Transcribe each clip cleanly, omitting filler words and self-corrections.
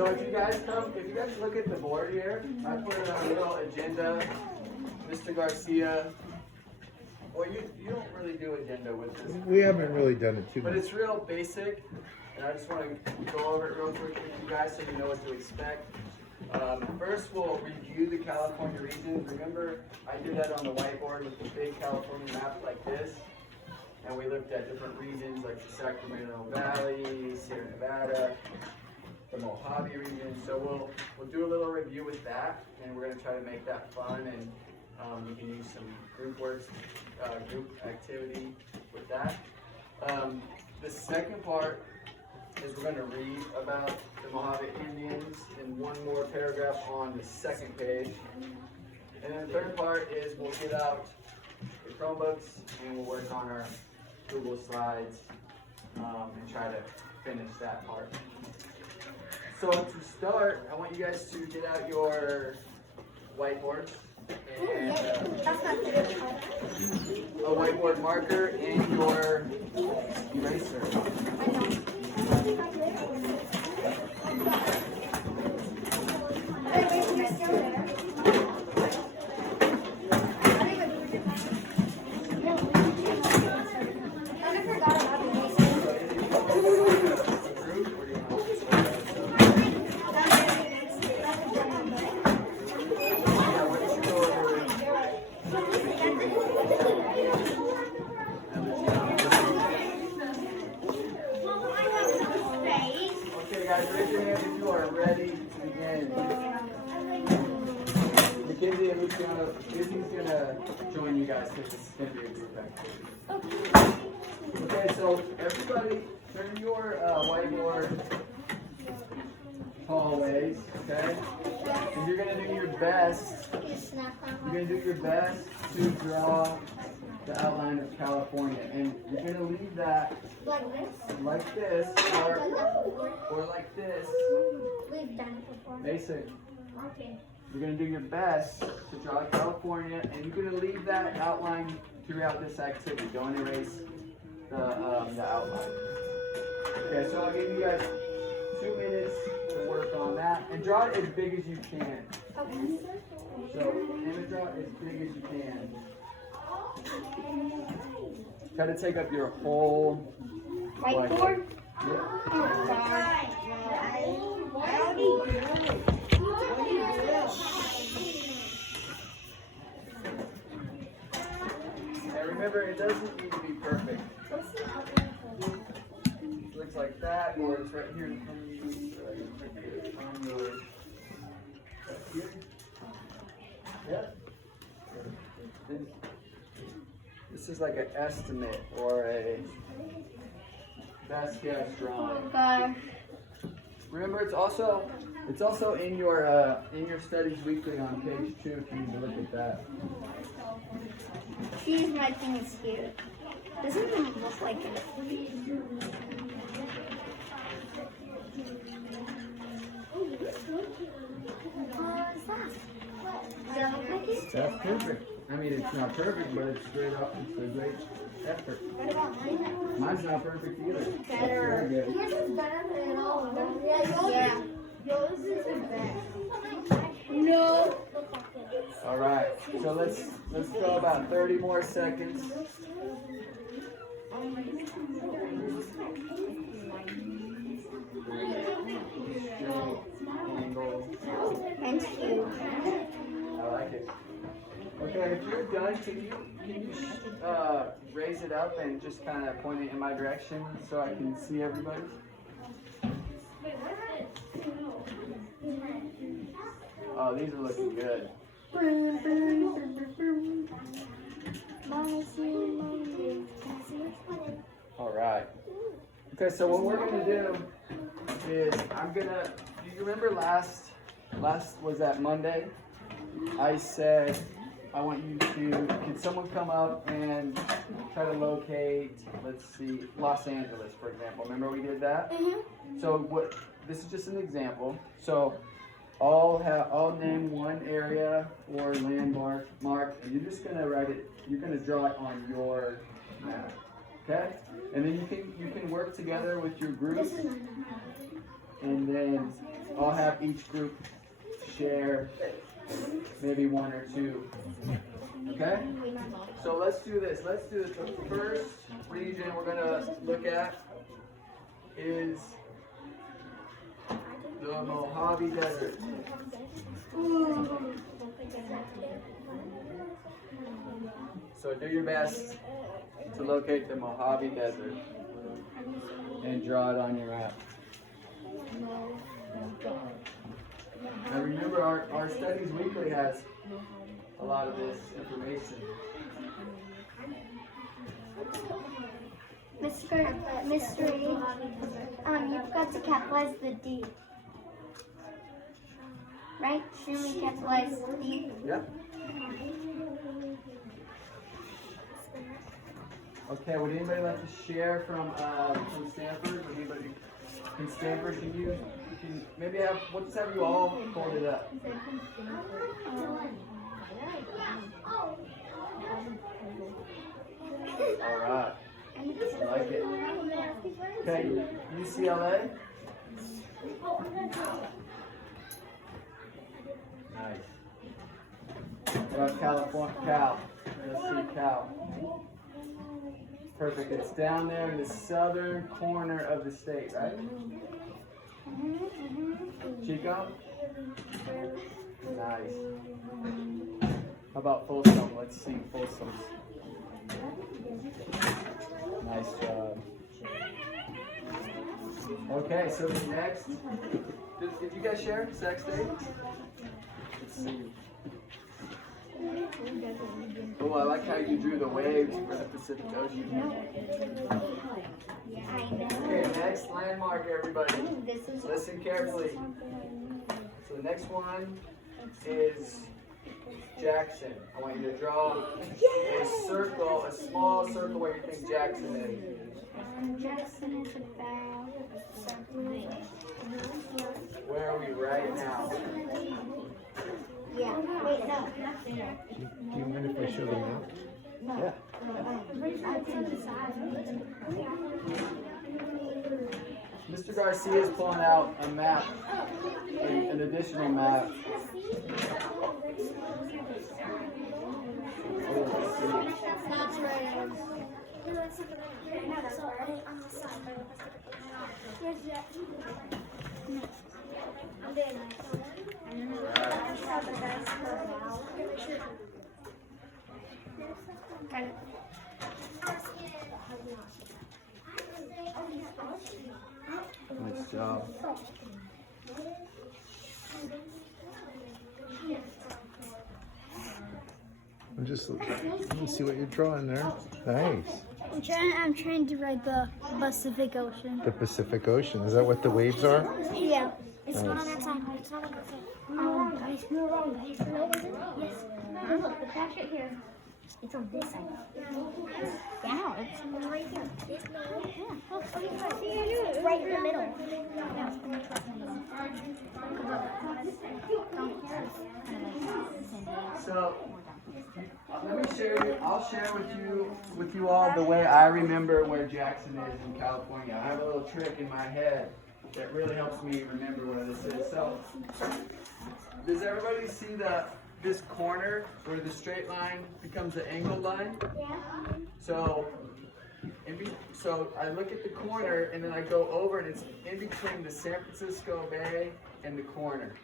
So if you guys look at the board here, I put a little agenda. Mr. Garcia, well, you don't really do agenda with this. We haven't really done it too But much. it's real basic, and I just want to go over it real quick with you guys so you know what to expect. First, we'll review the California regions. Remember, I did that on the whiteboard with the big California map like this, and we looked at different regions like the Sacramento Valley, Sierra Nevada, the Mojave region. So we'll do a little review with that, and we're going to try to make that fun, and we can use some group activity with that. The second part is we're going to read about the Mojave Indians in one more paragraph on the second page. And then the third part is we'll get out the Chromebooks and we'll work on our Google Slides and try to finish that part. So to start, I want you guys to get out your whiteboards and a whiteboard marker and your eraser. Okay guys, raise your hand if you are ready to begin. Mackenzie and Luciano, Izzy's gonna join you guys because it's gonna be a group activity. Okay, so everybody turn your whiteboard hallways, okay? And you're gonna do your best. You're gonna do your best to draw the outline of California, and you're gonna leave that like this, or like this. Mason, you're gonna do your best to draw California, and you're gonna leave that outline throughout this activity. Don't erase the outline. Okay, so I'll give you guys 2 minutes to work on that, and draw it as big as you can. So, aim to draw it as big as you can. Try to take up your whole whiteboard. Yeah. And remember, it doesn't need to be perfect. It looks like that, or it's right here in front of you. On your here. Yep. This is like an estimate or a best guess drawing. Okay. Remember, it's also in your studies weekly on page 2 if you need to look at that. She's making it here. Doesn't even look like it. Does that look like it? That's perfect. I mean, it's not perfect, but it's straight up. It's a great effort. What about mine? Mine's not perfect either. That's Better. very good. Yours is better than all of them. Yeah. Yours is the best. No. All right. So let's go about 30 more seconds. Thank you. I like it. Okay, if you're done, can you raise it up and just kind of point it in my direction so I can see everybody? Oh, these are looking good. All right. Okay, so what we're gonna do is do you remember last was that Monday? I said I want you to, can someone come up and try to locate, let's see, Los Angeles, for example. Remember we did that? So this is just an example. So I'll name one area or landmark, and you're just gonna write it, you're gonna draw it on your map. Okay? And then you can work together with your group and then I'll have each group share maybe one or two. Okay? So let's do this. Let's do this. The first region we're going to look at is the Mojave Desert. So do your best to locate the Mojave Desert and draw it on your map. Now remember, our Studies Weekly has a lot of this information. Mr. E, you forgot to capitalize the D. Right? Shouldn't we capitalize D? Yeah. Okay, would anybody like to share from Stanford? Would anybody from Stanford, can you maybe we'll just have you all hold it up. Alright. I like it. Okay, UCLA. Nice. What about California? Cal. Let's see Cal. Perfect. It's down there in the southern corner of the state, right? Chico? Nice. How about Folsom? Let's sing Folsom. Nice job. Okay, so next, did you guys share sex day? Let's see. Oh, I like how you drew the waves for the Pacific Ocean. Okay, next landmark, everybody. Listen carefully. So the next one is Jackson. I want you to draw a circle, a small circle where you think Jackson is. Jackson is about. Where are we right now? Yeah. Wait, no. Do you mind if I show the map? Yeah. Mr. Garcia is pulling out a map, an additional map. Nice job. Let me see what you're drawing there. Nice. I'm trying to write the Pacific Ocean. The Pacific Ocean. Is that what the waves are? Yeah. It's Nice. not on that side. It's not on that side. Guys, you're wrong, guys. No, is it? Yes. Look, the patch right here. It's on this side. Yeah, it's right here. Yeah, look, it's right in the middle. So let me share. I'll share with you all the way I remember where Jackson is in California. I have a little trick in my head that really helps me remember where this is. So, does everybody see this corner where the straight line becomes an angled line? Yeah. So I look at the corner and then I go over and it's in between the San Francisco Bay and the corner.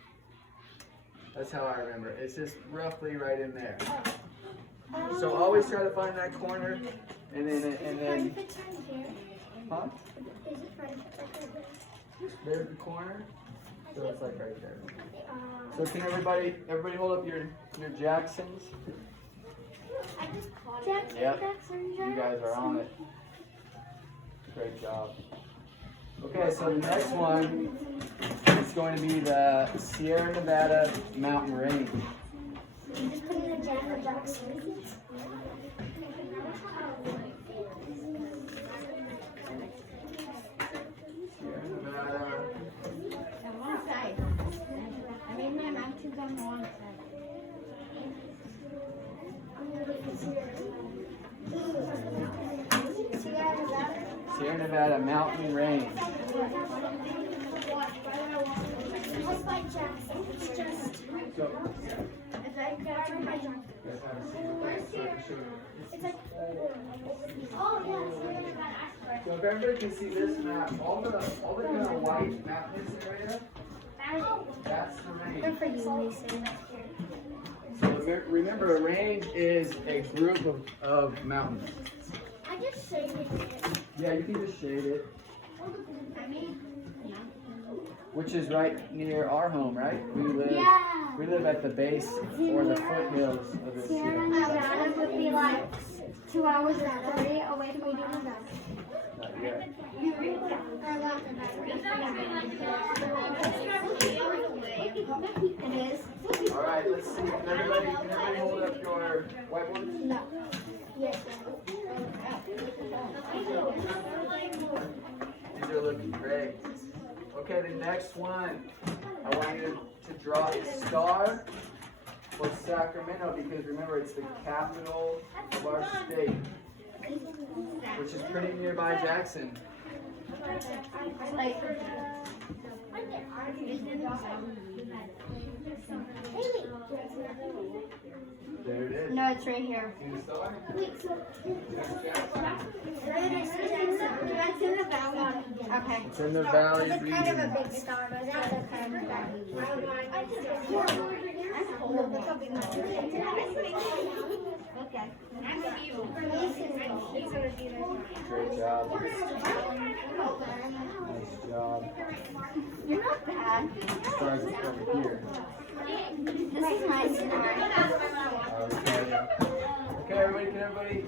That's how I remember it. It's just roughly right in there. So always try to find that corner and then huh? There's the corner. So it's like right there. So can everybody hold up your Jacksons? Yep. You guys are on it. Great job. Okay, so the next one is going to be the Sierra Nevada mountain range. Just put in the Jackson. Sierra Nevada. On one side. I made my mountains on one side. Sierra Nevada mountain range. House by Jackson. It's just. So, It's like garden by Jackson. It's like. Oh yeah. so if everybody can see this map, all the kind of white mountainous area, that's the range. Good for you, Mason. So remember, a range is a group of mountains. I just shaded it. Yeah, you can just shade it. Which is right near our home, right? Yeah. We live at the base or the foothills of the Sierra city. Nevada would be like 2 hours or 3 away from Nevada. Not yet. It is? All right, let's see. Can everybody hold up your whiteboards? No. Yes. These are looking great. Okay, the next one. I want you to draw a star for Sacramento because remember it's the capital of our state, which is pretty nearby Jackson. Like. There it is. No, it's right here. See the star? Okay. It's in the valley It's kind of a region. big star, but it's also kind of Great job. Nice job. You're not bad. Stars are over here. This is my star. Okay. Okay, everybody, can everybody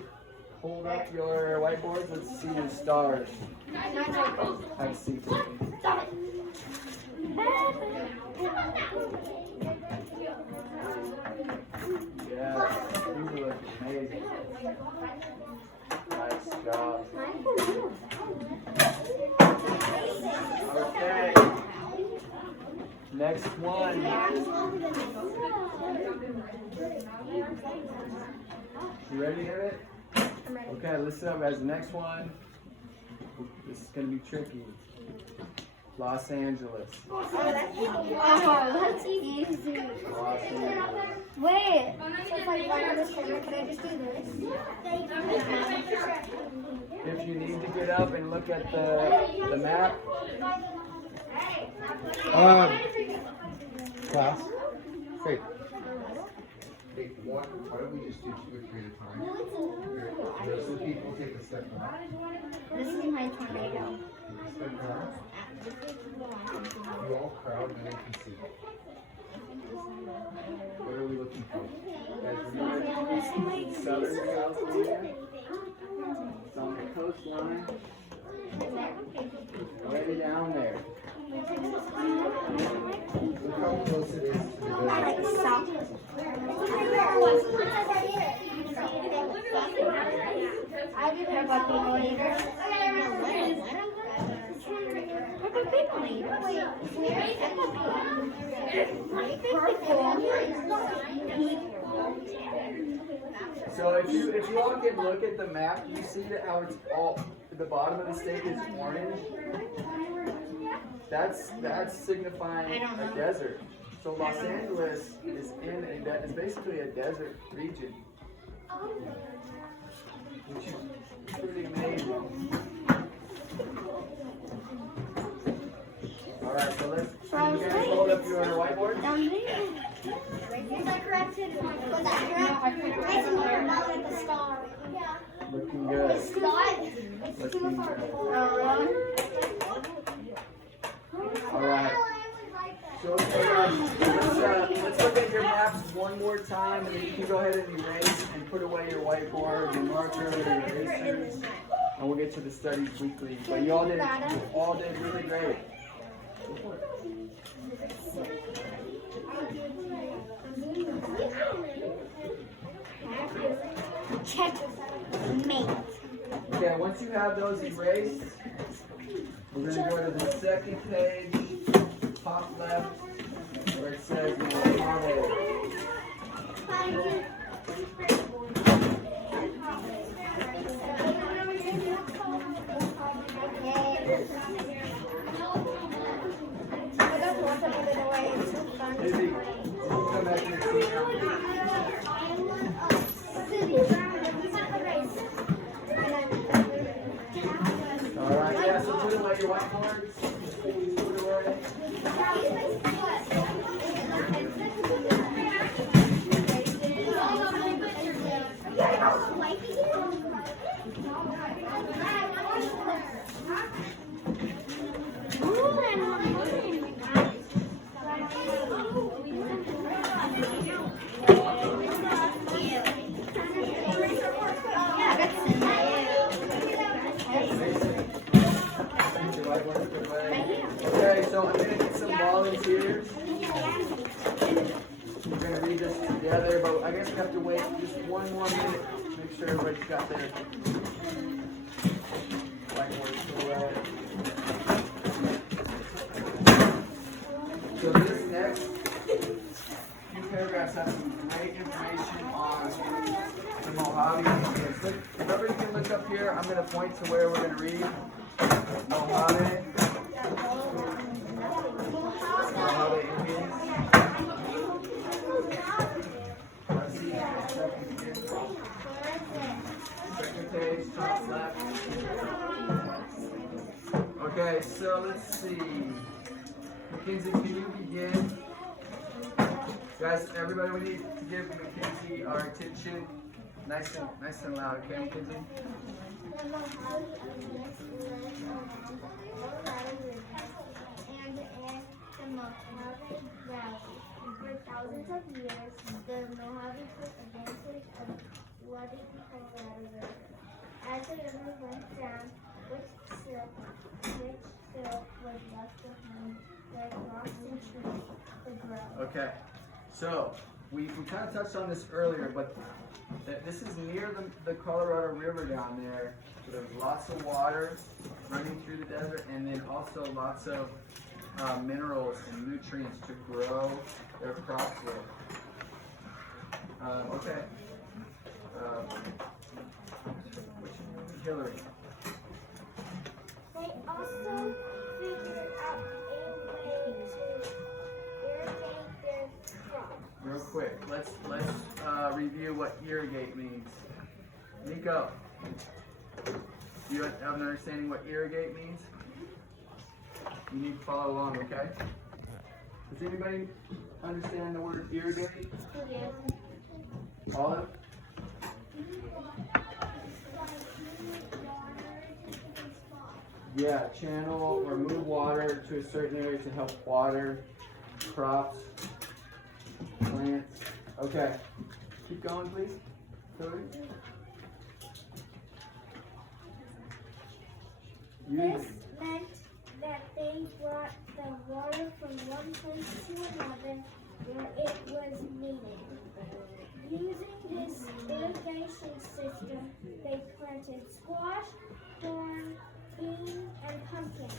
hold up your whiteboards? Let's see your stars. Have a seat. Stop it. Yeah, you look amazing. Nice job. Okay. Next one. You ready, Emmett? Okay, listen up, guys. The next one. This is gonna be tricky. Los Angeles. Oh, that's easy. Los Angeles. Wait. So if I want this camera, can I just do this? If you need to get up and look at the map, Class. Hey. Hey, why don't we just do 2 or 3 at a time? Here, so people take a step back. This is my tornado. Step back. You all crowd and then you can see. what are we looking for? Guys, remember Southern California? It's on the coastline. Way down there. Look how close it is to the I desert. like south. I do care about people eaters. What about people eaters? So if you all can look at the map, you see that how it's all the bottom of the state is orange. That's signifying a desert. So Los Angeles is is basically a desert region, which is pretty amazing. All right, so let's. Can you guys hold up your whiteboard? Is that corrected? Was that correct? Mason, you're not at the star. Looking good. Looking good. All right. So let's look at your maps one more time, and then you can go ahead and erase and put away your whiteboard, your marker, your erasers, and we'll get to the studies weekly. But you all did really great. Checkmate. Okay, once you have those erased, we're going to go to the second page, top left, where it says Monterey. I don't want to put it away. put away your whiteboards. Please put it away. Okay, so I'm gonna get some volunteers. We're gonna read this together, but I guess we have to wait just one more minute. Make sure everybody's got their whiteboards put away. So this next few paragraphs have some great information on the Mojave Indians. Everybody can look up here. I'm gonna point to where we're gonna read. Mojave. Mojave Indians. Let's see. Second page, top left. Okay, so let's see. Mackenzie, can you begin? Guys, everybody, we need to give Mackenzie our attention. Nice and loud, okay, Mackenzie? The Mojave Indians lived on Colorado River and in the Mojave Valley. For thousands of years, the Mojave took advantage of flooding Colorado River. As the river went down, rich silt was left behind, like rocks and trees to grow. Okay, so we kind of touched on this earlier, but this is near the Colorado River down there. So there's lots of water running through the desert, and then also lots of minerals and nutrients to grow their crops with. Okay. Hillary. They also figured out a way to irrigate their crops. Real quick, let's review what irrigate means. Nico, do you have an understanding what irrigate means? You need to follow along, okay? Does anybody understand the word irrigate? Olive? Yeah, channel or move water to a certain area to help water crops, plants. Okay, keep going, please. Hillary? This meant that they brought the water from one place to another where it was needed. Using this irrigation system, they planted squash, corn, beans, and pumpkin.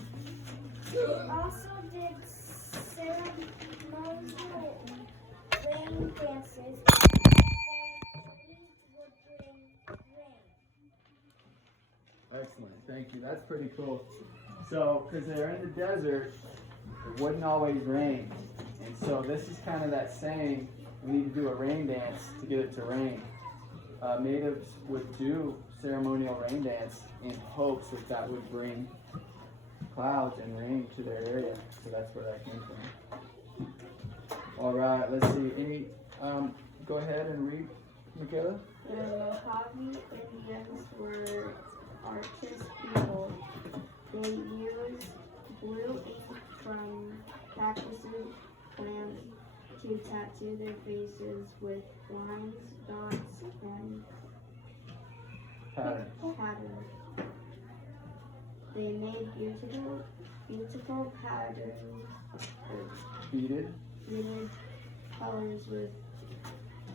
They also did ceremonial rain dances. These would bring rain. Excellent, thank you. That's pretty cool. So, because they're in the desert, it wouldn't always rain. And so this is kind of that saying, we need to do a rain dance to get it to rain. Natives would do ceremonial rain dance in hopes that would bring clouds and rain to their area. So that's where that came from. All right, let's see. Go ahead and read, Michaela. The Mojave Indians were artist people. They used blue ink from cactuses plants to tattoo their faces with lines, dots, and patterns. They made beautiful patterns, Beaded. beaded colors with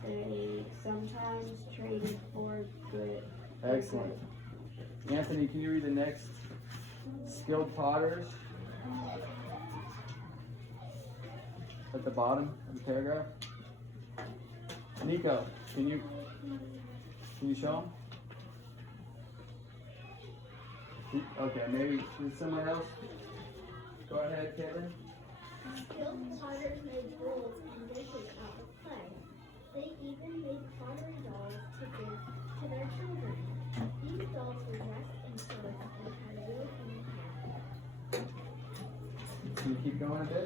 they sometimes traded for good. Excellent. Anthony, can you read the next? Skilled potters. At the bottom of the paragraph. Nico, can you show them? Okay, maybe someone else. Go ahead, Kevin. Skilled potters made bowls and dishes out of clay. They even made pottery dolls to give to their children. These dolls were dressed in clothes and had little pink hats. Can you keep going a bit?